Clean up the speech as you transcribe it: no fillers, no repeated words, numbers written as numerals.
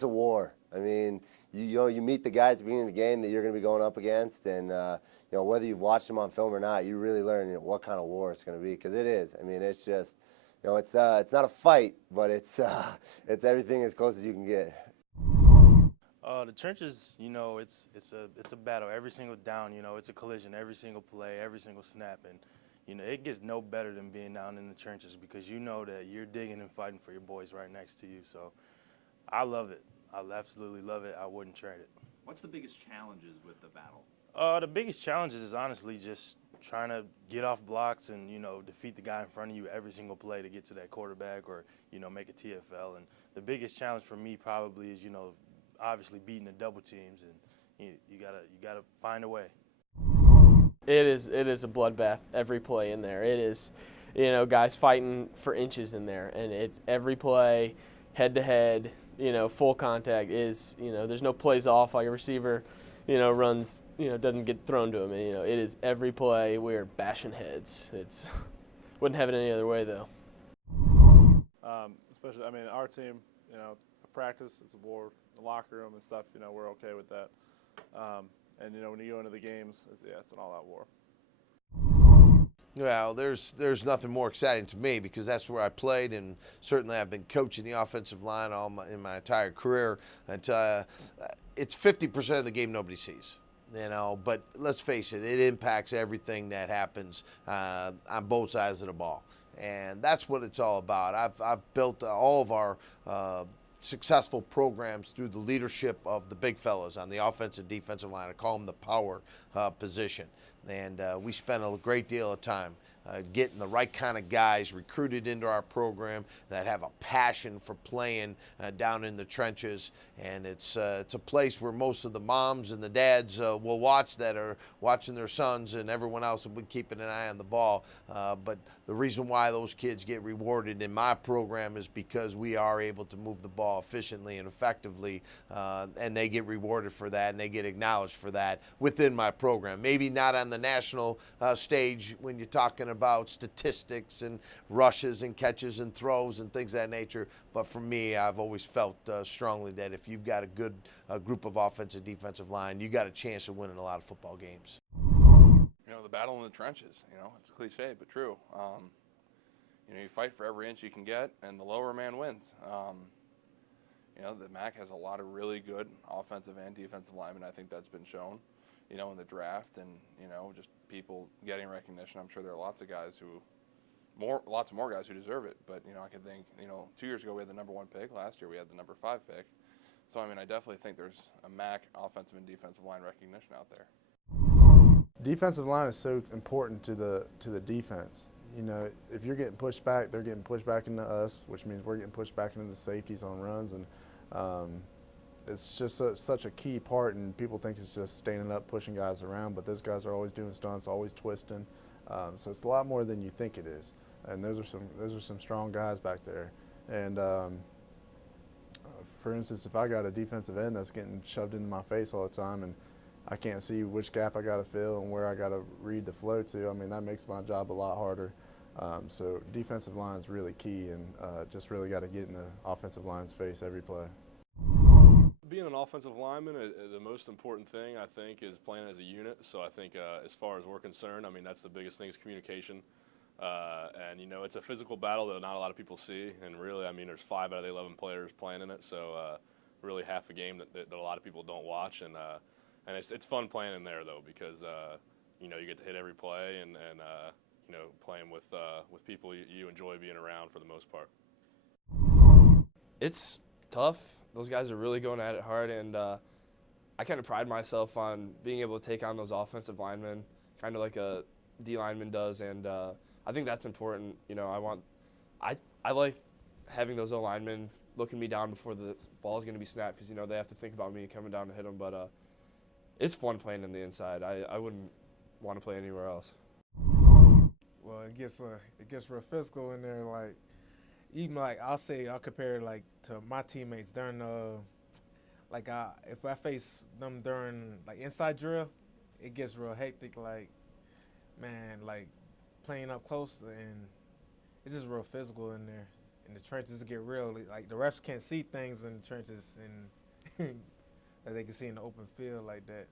it's a war. I mean, you meet the guy at the beginning of the game that you're going to be going up against, and whether you've watched him on film or not, you really learn what kind of war it's going to be, because it is. I mean, it's just it's not a fight, but it's everything as close as you can get. The trenches, it's a battle every single down. It's a collision every single play, every single snap, and it gets no better than being down in the trenches, because you know that you're digging and fighting for your boys right next to you. So I love it. I absolutely love it. I wouldn't trade it. What's the biggest challenges with the battle? The biggest challenges is honestly just trying to get off blocks and defeat the guy in front of you every single play to get to that quarterback or make a TFL. And the biggest challenge for me probably is obviously beating the double teams, and you gotta find a way. It is a bloodbath every play in there. It is, guys fighting for inches in there, and it's every play, head to head, full contact. Is there's no plays off, like a receiver, runs, doesn't get thrown to him. And, it is every play we're bashing heads. It's wouldn't have it any other way though. Especially, our team, practice, it's a war, the locker room and stuff. We're okay with that. And when you go into the games, it's an all-out war. Well, there's nothing more exciting to me, because that's where I played, and certainly I've been coaching the offensive line in my entire career. And it's 50% of the game nobody sees, But let's face it, it impacts everything that happens on both sides of the ball, and that's what it's all about. I've built all of our successful programs through the leadership of the big fellas on the offensive and defensive line. I call them the power position. And we spent a great deal of time getting the right kind of guys recruited into our program that have a passion for playing down in the trenches. And it's a place where most of the moms and the dads will watch, that are watching their sons, and everyone else will be keeping an eye on the ball. But the reason why those kids get rewarded in my program is because we are able to move the ball efficiently and effectively, and they get rewarded for that, and they get acknowledged for that within my program. Maybe not on the national stage when you're talking about statistics and rushes and catches and throws and things of that nature, but for me, I've always felt strongly that if you've got a good group of offensive defensive line, you got a chance of winning a lot of football games. The battle in the trenches, it's a cliche, but true. You fight for every inch you can get, and the lower man wins. The MAC has a lot of really good offensive and defensive linemen. I think that's been shown, in the draft, and, just people getting recognition. I'm sure there are lots of more guys who deserve it. But, I can think, 2 years ago we had the number 1 pick. Last year we had the number 5 pick. So, I definitely think there's a MAC offensive and defensive line recognition out there. Defensive line is so important to the defense. If you're getting pushed back, they're getting pushed back into us, which means we're getting pushed back into the safeties on runs, and it's just such a key part. And people think it's just standing up, pushing guys around, but those guys are always doing stunts, always twisting. So it's a lot more than you think it is. And those are some strong guys back there. And for instance, if I got a defensive end that's getting shoved into my face all the time, and I can't see which gap I got to fill and where I got to read the flow to, that makes my job a lot harder. So defensive line is really key, and just really got to get in the offensive line's face every play. Being an offensive lineman, the most important thing, I think, is playing as a unit. So I think as far as we're concerned, that's the biggest thing is communication. And, it's a physical battle that not a lot of people see. And really, there's 5 out of the 11 players playing in it. So really half a game that a lot of people don't watch. And it's fun playing in there, though, because, you get to hit every play and playing with people you enjoy being around for the most part. It's tough. Those guys are really going at it hard, and I kind of pride myself on being able to take on those offensive linemen, kind of like a D lineman does, and I think that's important. I like having those O linemen looking me down before the ball is going to be snapped, because they have to think about me coming down to hit them. But it's fun playing in the inside. I wouldn't want to play anywhere else. Well, it gets real physical in there. Like, even I'll compare it to my teammates during if I face them during inside drill, it gets real hectic. Playing up close, and it's just real physical in there. and the trenches get real. Like the refs can't see things in the trenches and that they can see in the open field like that.